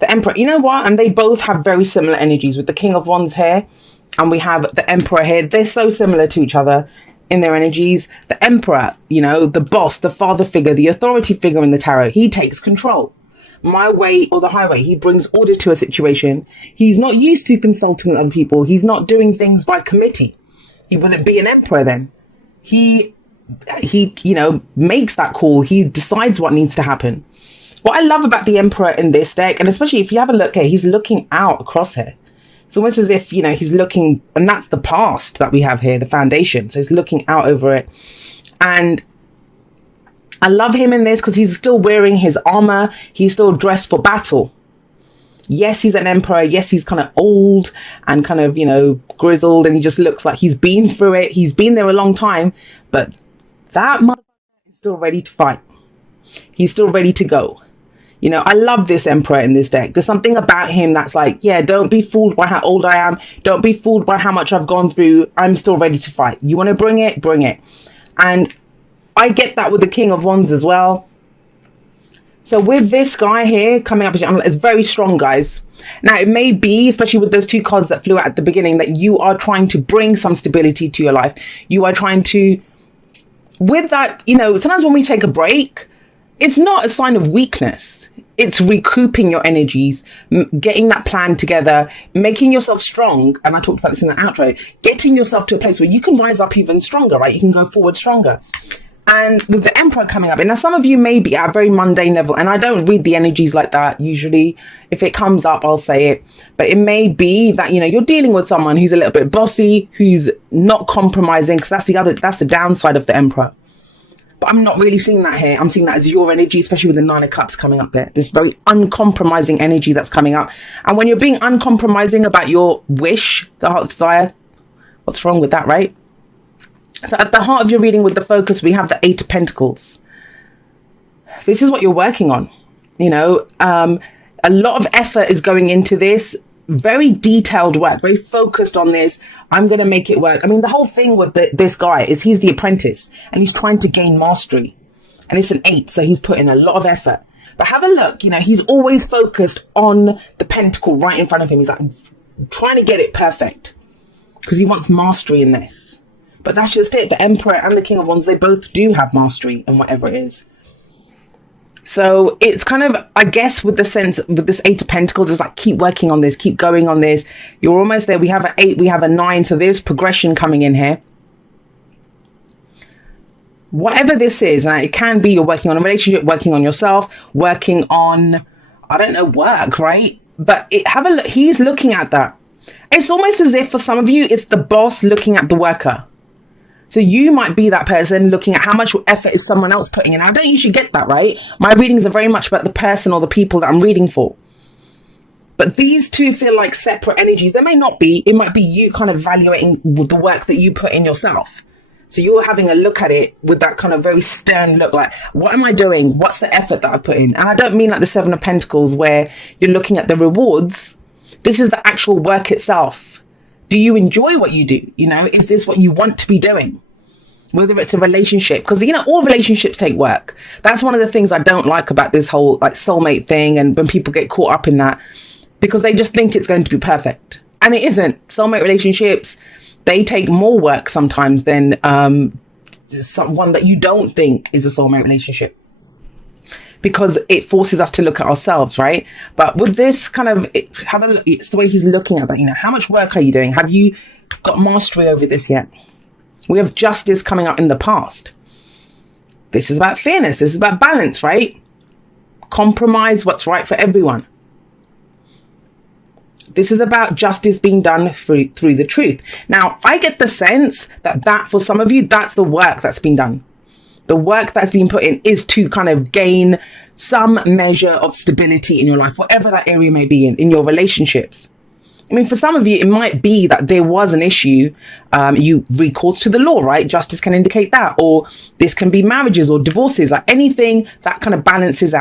The Emperor, you know what? And they both have very similar energies with the King of Wands here. And we have the Emperor here. They're so similar to each other in their energies. The Emperor, you know, the boss, the father figure, the authority figure in the tarot. He takes control. My way or the highway. He brings order to a situation. He's not used to consulting with other people. He's not doing things by committee. He wouldn't be an emperor then. He, you know, makes that call. He decides what needs to happen. What I love about the Emperor in this deck, and especially if you have a look here, he's looking out across here. It's almost as if, you know, he's looking, and that's the past that we have here, the foundation. So he's looking out over it. And I love him in this because he's still wearing his armor. He's still dressed for battle. Yes, he's an emperor. Yes, he's kind of old and kind of, you know, grizzled, and he just looks like he's been through it. He's been there a long time, but that motherfucker is still ready to fight. He's still ready to go. You know, I love this emperor in this deck. There's something about him that's like, yeah, don't be fooled by how old I am. Don't be fooled by how much I've gone through. I'm still ready to fight. You want to bring it? Bring it. And I get that with the King of Wands as well. So with this guy here coming up, it's very strong, guys. Now, it may be, especially with those two cards that flew out at the beginning, that you are trying to bring some stability to your life. You are trying to, with that, you know, sometimes when we take a break, it's not a sign of weakness. It's recouping your energies, getting that plan together, making yourself strong. And I talked about this in the outro, getting yourself to a place where you can rise up even stronger, right? You can go forward stronger. And with the Emperor coming up, and now some of you may be at a very mundane level, and I don't read the energies like that usually. If it comes up, I'll say it. But it may be that, you know, you're dealing with someone who's a little bit bossy, who's not compromising, because that's the downside of the Emperor. But I'm not really seeing that here. I'm seeing that as your energy, especially with the Nine of Cups coming up there. This very uncompromising energy that's coming up. And when you're being uncompromising about your wish, the heart's desire, what's wrong with that, right? So at the heart of your reading with the focus, we have the Eight of Pentacles. This is what you're working on. You know, a lot of effort is going into this. Very detailed work, very focused on this. I'm going to make it work. I mean, the whole thing with this guy is he's the apprentice and he's trying to gain mastery. And it's an 8, so he's put in a lot of effort. But have a look, you know, he's always focused on the pentacle right in front of him. He's like trying to get it perfect because he wants mastery in this. But that's just it. The Emperor and the King of Wands, they both do have mastery in whatever it is. So it's kind of, I guess, with the sense, with this Eight of Pentacles, it's like, keep working on this, keep going on this. You're almost there. We have an 8, we have a 9. So there's progression coming in here. Whatever this is, and it can be you're working on a relationship, working on yourself, working on, I don't know, work, right? But have a look. He's looking at that. It's almost as if for some of you, it's the boss looking at the worker. So you might be that person looking at how much effort is someone else putting in. I don't usually get that, right? My readings are very much about the person or the people that I'm reading for. But these two feel like separate energies. They may not be. It might be you kind of evaluating the work that you put in yourself. So you're having a look at it with that kind of very stern look, like, what am I doing? What's the effort that I put in? And I don't mean like the Seven of Pentacles where you're looking at the rewards. This is the actual work itself. Do you enjoy what you do? You know, is this what you want to be doing? Whether it's a relationship, because, you know, all relationships take work. That's one of the things I don't like about this whole like soulmate thing. And when people get caught up in that, because they just think it's going to be perfect. And it isn't. Soulmate relationships, they take more work sometimes than someone that you don't think is a soulmate relationship. Because it forces us to look at ourselves, right? But with this kind of, have a look, it's the way he's looking at that, you know, how much work are you doing? Have you got mastery over this yet? We have justice coming up in the past. This is about fairness. This is about balance, right? Compromise what's right for everyone. This is about justice being done through the truth. Now, I get the sense that for some of you, that's the work that's been done. The work that's been put in is to kind of gain some measure of stability in your life, whatever that area may be in your relationships. I mean, for some of you, it might be that there was an issue. You recourse to the law, right? Justice can indicate that. Or this can be marriages or divorces, like anything that kind of balances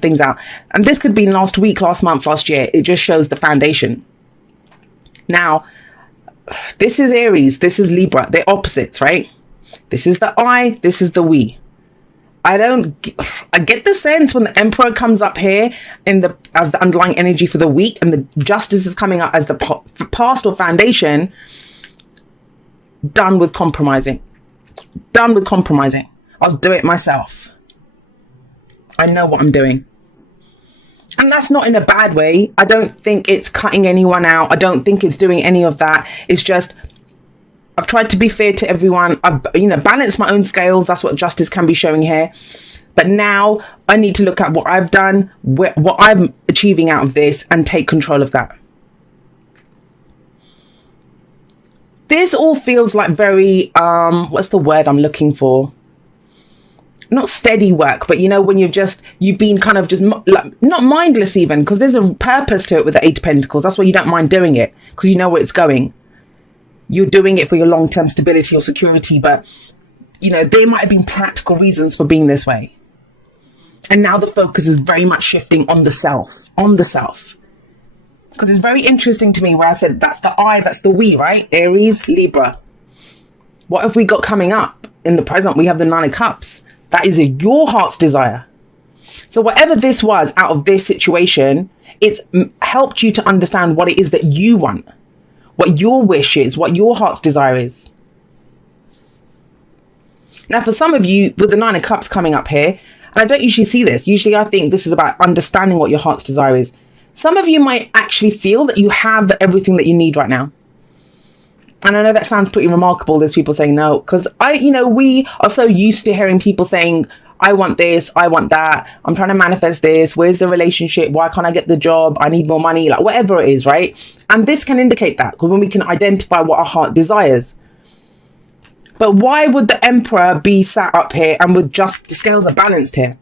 things out. And this could be last week, last month, last year. It just shows the foundation. Now, this is Aries. This is Libra. They're opposites, right? This is the I. This is the we. I get the sense when the Emperor comes up here as the underlying energy for the week, and the Justice is coming up as the past or foundation. Done with compromising. Done with compromising. I'll do it myself. I know what I'm doing. And that's not in a bad way. I don't think it's cutting anyone out. I don't think it's doing any of that. It's just, I've tried to be fair to everyone. I've, balanced my own scales. That's what Justice can be showing here. But now I need to look at what I've done, what I'm achieving out of this, and take control of that. This all feels like very, what's the word I'm looking for? Not steady work, but when you've been kind of just like, not mindless even, because there's a purpose to it with the Eight of Pentacles. That's why you don't mind doing it, because you know where it's going. You're doing it for your long-term stability or security, but there might have been practical reasons for being this way. And now the focus is very much shifting on the self, Because it's very interesting to me where I said, that's the I, that's the we, right? Aries, Libra. What have we got coming up in the present? We have the Nine of Cups. That is your heart's desire. So whatever this was out of this situation, it's helped you to understand what it is that you want, what your wish is, what your heart's desire is. Now, for some of you, with the Nine of Cups coming up here, and I don't usually see this. Usually I think this is about understanding what your heart's desire is. Some of you might actually feel that you have everything that you need right now. And I know that sounds pretty remarkable. There's people saying no, because we are so used to hearing people saying, I want this, I want that, I'm trying to manifest this, where's the relationship, why can't I get the job, I need more money, like whatever it is, right? And this can indicate that, because when we can identify what our heart desires. But why would the Emperor be sat up here and with just the scales are balanced here?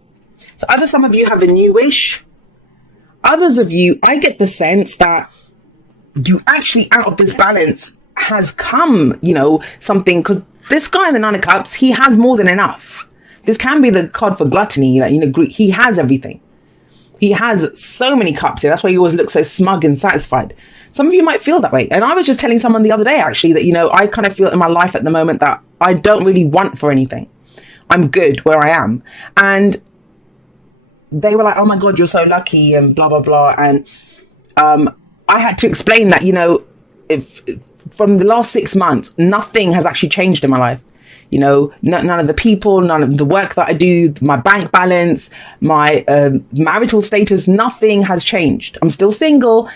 So either some of you have a new wish, others of you, I get the sense that you actually out of this balance has come, something, because this guy in the Nine of Cups, he has more than enough. This can be the card for gluttony, he has everything. He has so many cups here. That's why he always looks so smug and satisfied. Some of you might feel that way. And I was just telling someone the other day, actually, that, I kind of feel in my life at the moment that I don't really want for anything. I'm good where I am. And they were like, oh my God, you're so lucky and blah, blah, blah. And I had to explain that, if from the last 6 months, nothing has actually changed in my life. None of the people, none of the work that I do, my bank balance, my marital status, nothing has changed. I'm still single,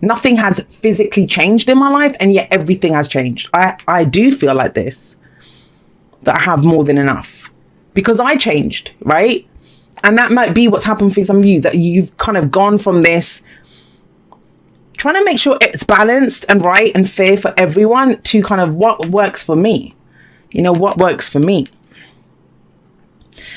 nothing has physically changed in my life, and yet everything has changed. I do feel like this, that I have more than enough because I changed, right? And that might be what's happened for some of you, that you've kind of gone from this trying to make sure it's balanced and right and fair for everyone to kind of what works for me. What works for me.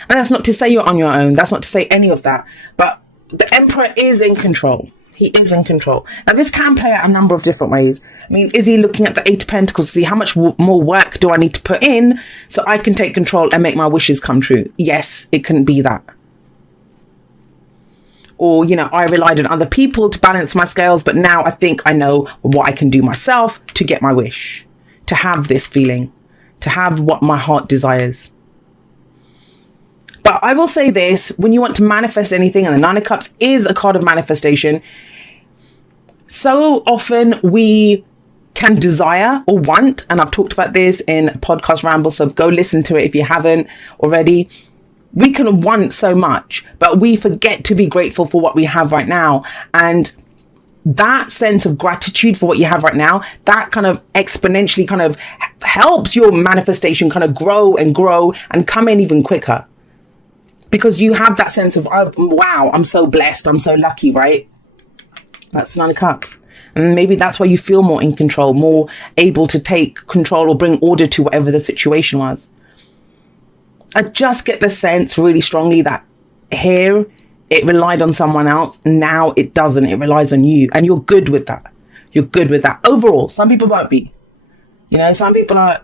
And that's not to say you're on your own. That's not to say any of that. But the Emperor is in control. He is in control. Now, this can play out a number of different ways. I mean, is he looking at the Eight of Pentacles to see how much more work do I need to put in so I can take control and make my wishes come true? Yes, it can be that. Or, I relied on other people to balance my scales, but now I think I know what I can do myself to get my wish, to have this feeling, to have what my heart desires. But I will say this, when you want to manifest anything, and the Nine of Cups is a card of manifestation, so often we can desire or want, and I've talked about this in Podcast Ramble, so go listen to it if you haven't already. We can want so much, but we forget to be grateful for what we have right now. And that sense of gratitude for what you have right now, that kind of exponentially kind of helps your manifestation kind of grow and come in even quicker. Because you have that sense of, wow, I'm so blessed, I'm so lucky, right? That's Nine of Cups. And maybe that's why you feel more in control, more able to take control or bring order to whatever the situation was. I just get the sense really strongly that here it relied on someone else. Now it doesn't. It relies on you. And you're good with that. You're good with that. Overall, some people won't be. Some people are...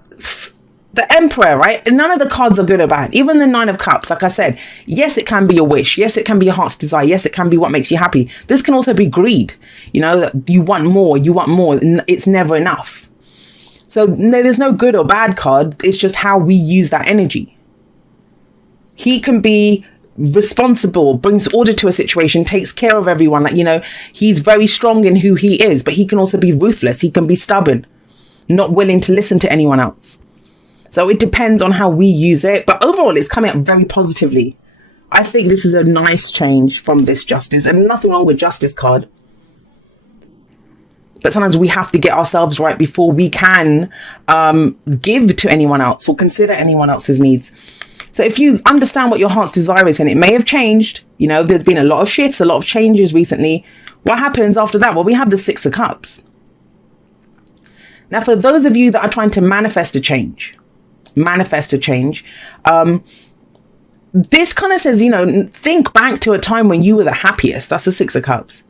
The Emperor, right? And none of the cards are good or bad. Even the Nine of Cups, like I said, yes, it can be your wish. Yes, it can be your heart's desire. Yes, it can be what makes you happy. This can also be greed. That you want more. You want more. It's never enough. So no, there's no good or bad card. It's just how we use that energy. He can be responsible, brings order to a situation, takes care of everyone. Like, you know, he's very strong in who he is, but he can also be ruthless. He can be stubborn, not willing to listen to anyone else. So it depends on how we use it. But overall, it's coming up very positively. I think this is a nice change from this Justice, and nothing wrong with Justice card. But sometimes we have to get ourselves right before we can give to anyone else or consider anyone else's needs. So if you understand what your heart's desire is, and it may have changed, you know, there's been a lot of shifts, a lot of changes recently. What happens after that? Well, we have the Six of Cups. Now, for those of you that are trying to manifest a change, this kind of says, you know, think back to a time when you were the happiest. That's the Six of Cups.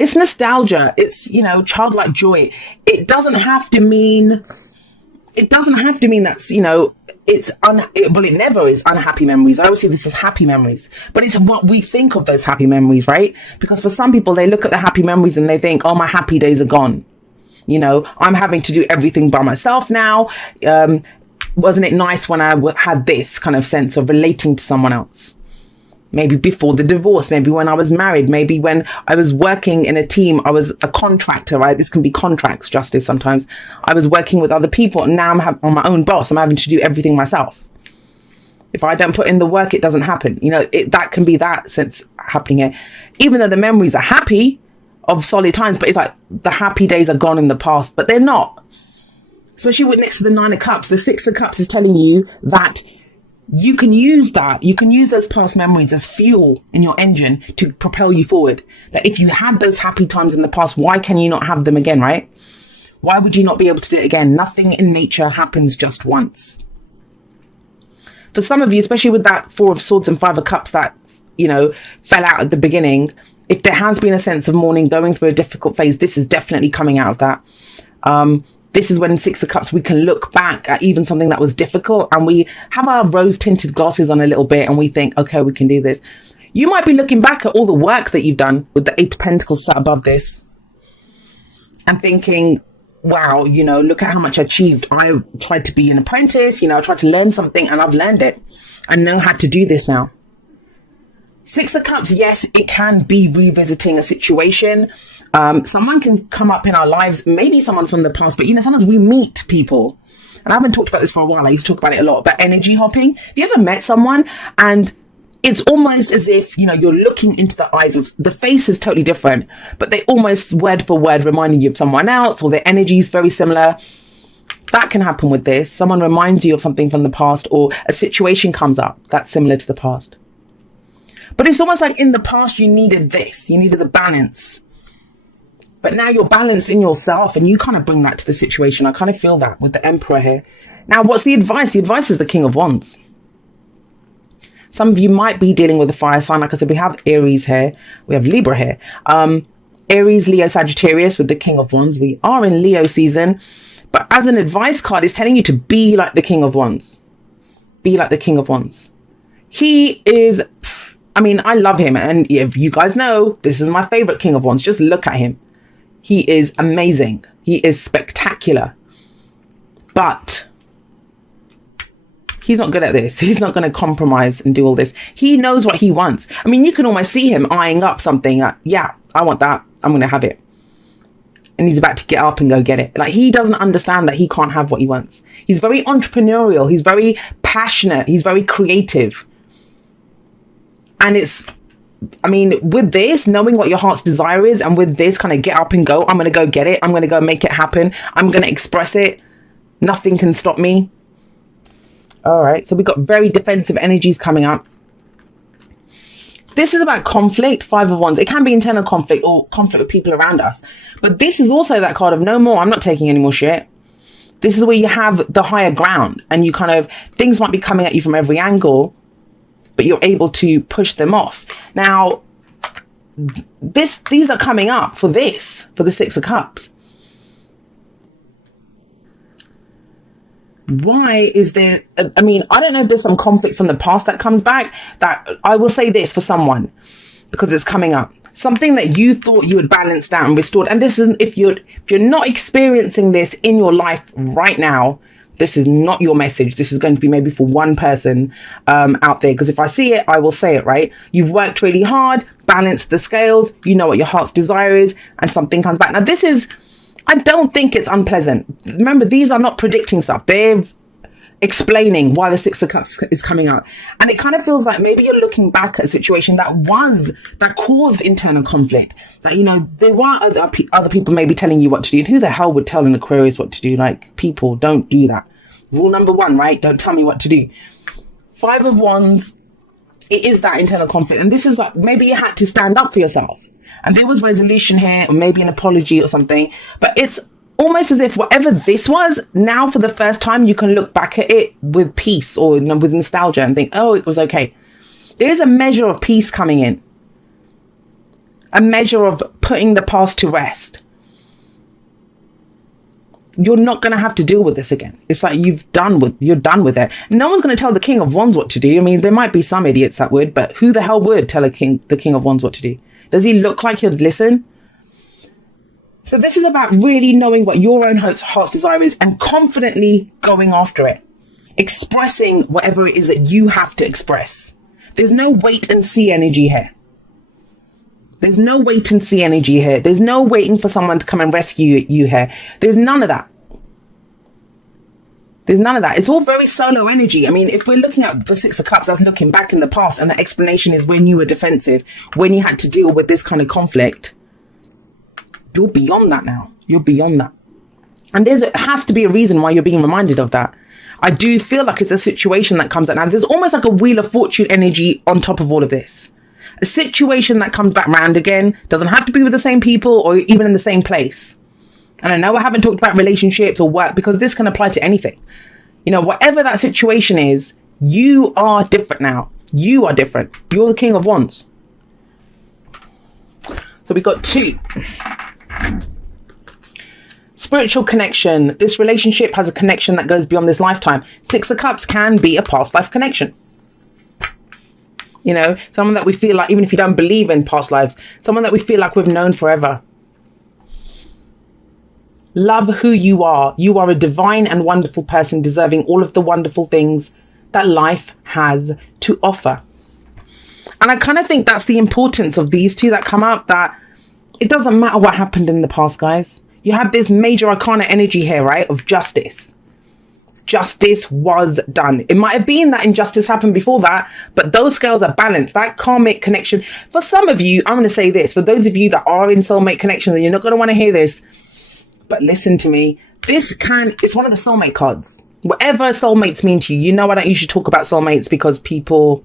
It's nostalgia. It's, you know, childlike joy. It doesn't have to mean that's, you know, well, it never is unhappy memories. I always see this as happy memories, but it's what we think of those happy memories, right? Because for some people, they look at the happy memories and they think, oh, my happy days are gone. You know, I'm having to do everything by myself now. Wasn't it nice when I had this kind of sense of relating to someone else? Maybe before the divorce, maybe when I was married, maybe when I was working in a team, I was a contractor, right? This can be contracts, Justice, sometimes. I was working with other people, and now I'm my own boss. I'm having to do everything myself. If I don't put in the work, it doesn't happen. You know, that can be that sense happening here. Even though the memories are happy of solid times, but it's like the happy days are gone in the past, but they're not. Especially with next to the Nine of Cups, the Six of Cups is telling you that you can use those past memories as fuel in your engine to propel you forward. That if you had those happy times in the past, why can you not have them again, right? Why would you not be able to do it again? Nothing in nature happens just once. For some of you, especially with that Four of Swords and Five of Cups that, you know, fell out at the beginning, if there has been a sense of mourning, going through a difficult phase, this is definitely coming out of that. This is when in Six of Cups, we can look back at even something that was difficult and we have our rose tinted glasses on a little bit and we think, okay, we can do this. You might be looking back at all the work that you've done with the Eight of Pentacles sat above this and thinking, wow, you know, look at how much I achieved. I tried to be an apprentice, you know, I tried to learn something and I've learned it. I know how to do this now. Six of Cups, yes, it can be revisiting a situation. Someone can come up in our lives, maybe someone from the past, but, you know, sometimes we meet people. And I haven't talked about this for a while. I used to talk about it a lot, but energy hopping. Have you ever met someone and it's almost as if, you know, you're looking into the eyes of, the face is totally different, but they almost word for word reminding you of someone else, or their energy is very similar. That can happen with this. Someone reminds you of something from the past, or a situation comes up that's similar to the past. But it's almost like in the past, you needed this, you needed the balance. But now you're balanced in yourself and you kind of bring that to the situation. I kind of feel that with the Emperor here. Now, what's the advice? The advice is the King of Wands. Some of you might be dealing with a fire sign. Like I said, we have Aries here. We have Libra here. Aries, Leo, Sagittarius with the King of Wands. We are in Leo season. But as an advice card, it's telling you to be like the King of Wands. Be like the King of Wands. He is, I mean, I love him. And if you guys know, this is my favorite King of Wands. Just look at him. He is amazing. He is spectacular. But he's not good at this. He's not going to compromise and do all this. He knows what he wants. I mean, you can almost see him eyeing up something. Yeah, I want that. I'm going to have it. And he's about to get up and go get it. Like, he doesn't understand that he can't have what he wants. He's very entrepreneurial. He's very passionate. He's very creative. And it's, I mean, with this, knowing what your heart's desire is, and with this kind of get up and go, I'm going to go get it. I'm going to go make it happen. I'm going to express it. Nothing can stop me. All right. So we've got very defensive energies coming up. This is about conflict, Five of Wands. It can be internal conflict or conflict with people around us. But this is also that card of no more. I'm not taking any more shit. This is where you have the higher ground and you kind of, things might be coming at you from every angle, but you're able to push them off. Now, these are coming up for this, for the Six of Cups. Why is there, I mean, I don't know if there's some conflict from the past that comes back. That I will say this for someone, because it's coming up. Something that you thought you had balanced out and restored. And this isn't, if you're not experiencing this in your life right now, This is not your message. This is going to be maybe for one person out there. Because if I see it, I will say it, right? You've worked really hard, balanced the scales. You know what your heart's desire is, and something comes back. Now, this is, I don't think it's unpleasant. Remember, these are not predicting stuff. They're explaining why the Six of Cups is coming out. And it kind of feels like maybe you're looking back at a situation that caused internal conflict. That, you know, there were other people maybe telling you what to do. And who the hell would tell an Aquarius what to do? Like, people, don't do that. Rule number 1, right? Don't tell me what to do. 5 of Wands, it is that internal conflict. And this is like, maybe you had to stand up for yourself. And there was resolution here, or maybe an apology or something. But it's almost as if whatever this was, now for the first time, you can look back at it with peace or, you know, with nostalgia and think, oh, it was okay. There's a measure of peace coming in. A measure of putting the past to rest. You're not going to have to deal with this again. It's like you're done with it. No one's going to tell the King of Wands what to do. I mean, there might be some idiots that would, but who the hell would tell the King of Wands what to do? Does he look like he'd listen? So this is about really knowing what your own heart's desire is and confidently going after it. Expressing whatever it is that you have to express. There's no wait and see energy here. There's no wait and see energy here. There's no waiting for someone to come and rescue you here. There's none of that. There's none of that. It's all very solo energy. I mean, if we're looking at the Six of Cups, that's looking back in the past, and the explanation is when you were defensive, when you had to deal with this kind of conflict. You're beyond that now. You're beyond that. And there has to be a reason why you're being reminded of that. I do feel like it's a situation that comes out now. There's almost like a Wheel of Fortune energy on top of all of this. A situation that comes back round again. Doesn't have to be with the same people or even in the same place. And I know I haven't talked about relationships or work because this can apply to anything. You know, whatever that situation is, you are different now. You are different. You're the King of Wands. So we got 2. Spiritual connection. This relationship has a connection that goes beyond this lifetime. 6 of Cups can be a past life connection. You know, someone that we feel like, even if you don't believe in past lives, someone that we feel like we've known forever. Love who you are. You are a divine and wonderful person deserving all of the wonderful things that life has to offer. And I kind of think that's the importance of these two that come up, that it doesn't matter what happened in the past, guys. You have this major arcana energy here, right, of justice. Justice was done. It might have been that injustice happened before that, but those scales are balanced. That karmic connection. For some of you, I'm going to say this. For those of you that are in soulmate connections, and you're not going to want to hear this, but listen to me. It's one of the soulmate cards. Whatever soulmates mean to you, you know I don't usually talk about soulmates because people,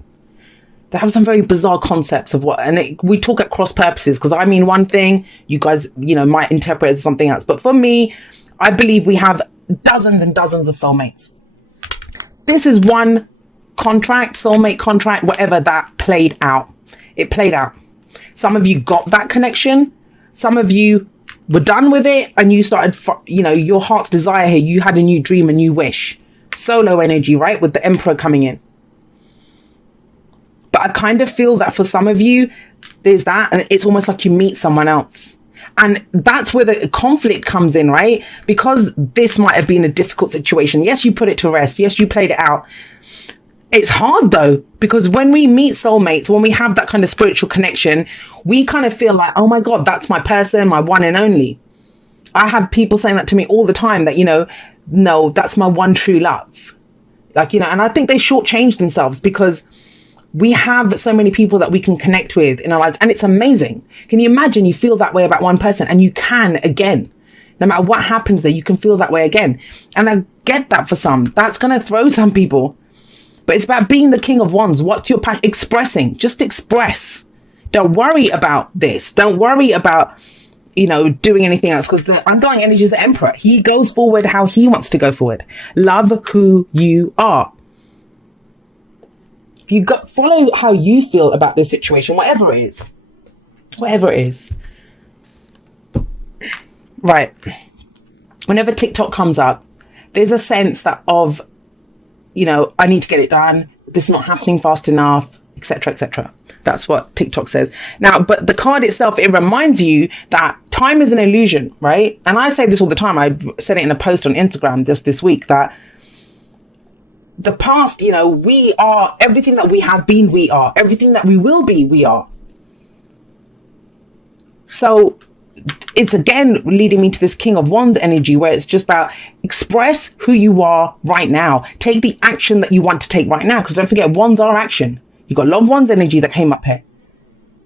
they have some very bizarre concepts of what, and we talk at cross purposes because I mean one thing, you guys, you know, might interpret it as something else. But for me, I believe we have dozens and dozens of soulmates. This is one contract, soulmate contract, whatever, that played out. It played out. Some of you got that connection. Some of you were done with it and you started, you know, your heart's desire here. You had a new dream, a new wish. Solo energy, right? With the Emperor coming in. But I kind of feel that for some of you, there's that, and it's almost like you meet someone else. And that's where the conflict comes in, right? Because this might have been a difficult situation. Yes, you put it to rest. Yes, you played it out. It's hard though, because when we meet soulmates, when we have that kind of spiritual connection, we kind of feel like, oh my God, that's my person, my one and only. I have people saying that to me all the time, that, you know, no, that's my one true love. Like, you know, and I think they shortchange themselves because we have so many people that we can connect with in our lives. And it's amazing. Can you imagine you feel that way about one person and you can again? No matter what happens there, you can feel that way again. And I get that for some. That's going to throw some people. But it's about being the King of Wands. What's your passion? Expressing. Just express. Don't worry about this. Don't worry about, you know, doing anything else, because the underlying energy is the Emperor. He goes forward how he wants to go forward. Love who you are. Follow how you feel about this situation, whatever it is. Whatever it is. Right. Whenever TikTok comes up, there's a sense that of, you know, I need to get it done. This is not happening fast enough, etc., etc. That's what TikTok says. Now, but the card itself, it reminds you that time is an illusion, right? And I say this all the time. I said it in a post on Instagram just this week, that The past, you know, we are everything that we have been, we are everything that we will be, we are. So it's again leading me to this King of Wands energy, where it's just about express who you are right now. Take the action that you want to take right now. Because don't forget, wands are action. You got Love Wands energy that came up here.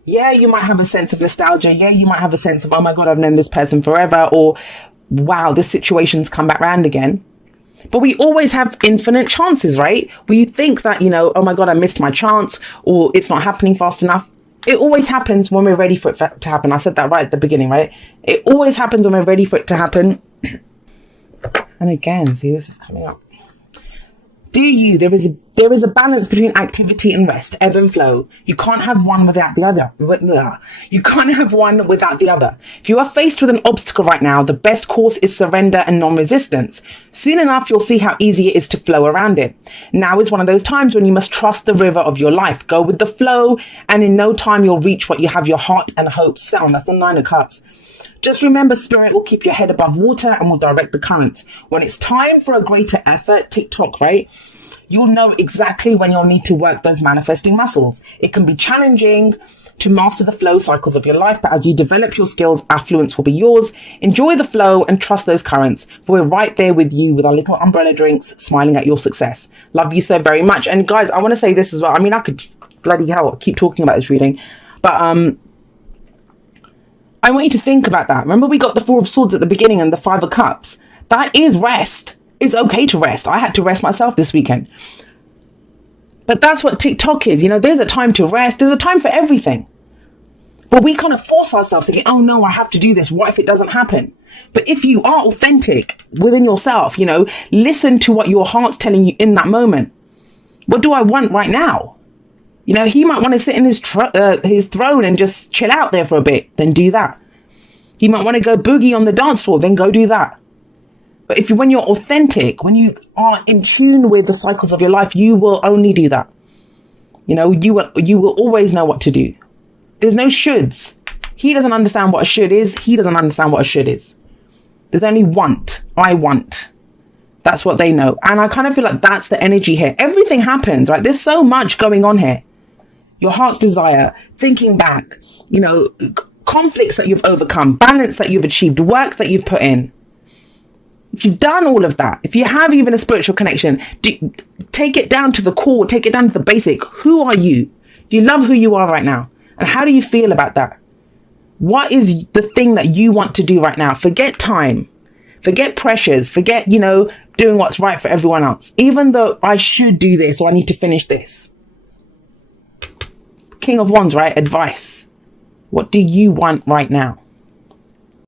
Yeah, you might have a sense of nostalgia. Yeah, you might have a sense of, oh my God, I've known this person forever. Or, wow, this situation's come back round again. But we always have infinite chances, right? Where you think that, you know, oh my God, I missed my chance, or it's not happening fast enough. It always happens when we're ready for it to happen. I said that right at the beginning, right? It always happens when we're ready for it to happen. And again, see, this is coming up. There is a balance between activity and rest, ebb and flow. You can't have one without the other. You can't have one without the other. If you are faced with an obstacle right now, the best course is surrender and non-resistance. Soon enough, you'll see how easy it is to flow around it. Now is one of those times when you must trust the river of your life. Go with the flow, and in no time you'll reach what you have your heart and hope set on. That's the 9 of Cups. Just remember, Spirit will keep your head above water and will direct the currents. When it's time for a greater effort, TikTok, right? You'll know exactly when you'll need to work those manifesting muscles. It can be challenging to master the flow cycles of your life, but as you develop your skills, affluence will be yours. Enjoy the flow and trust those currents, for we're right there with you with our little umbrella drinks, smiling at your success. Love you so very much. And guys, I want to say this as well. I mean, I could bloody hell keep talking about this reading, but I want you to think about that. Remember, we got the 4 of Swords at the beginning and the 5 of Cups. That is rest. It's okay to rest. I had to rest myself this weekend. But that's what TikTok is. You know, there's a time to rest. There's a time for everything. But we kind of force ourselves thinking, oh no, I have to do this. What if it doesn't happen? But if you are authentic within yourself, you know, listen to what your heart's telling you in that moment. What do I want right now? You know, he might want to sit in his throne and just chill out there for a bit. Then do that. He might want to go boogie on the dance floor. Then go do that. But when you're authentic, when you are in tune with the cycles of your life, you will only do that. You know, you will always know what to do. There's no shoulds. He doesn't understand what a should is. He doesn't understand what a should is. There's only want. I want. That's what they know. And I kind of feel like that's the energy here. Everything happens, right? There's so much going on here. Your heart's desire, thinking back, you know, conflicts that you've overcome, balance that you've achieved, work that you've put in. If you've done all of that, if you have even a spiritual connection, take it down to the core, take it down to the basic. Who are you? Do you love who you are right now? And how do you feel about that? What is the thing that you want to do right now? Forget time, forget pressures, forget, you know, doing what's right for everyone else. Even though I should do this or I need to finish this. King of Wands, right? Advice. What do you want right now?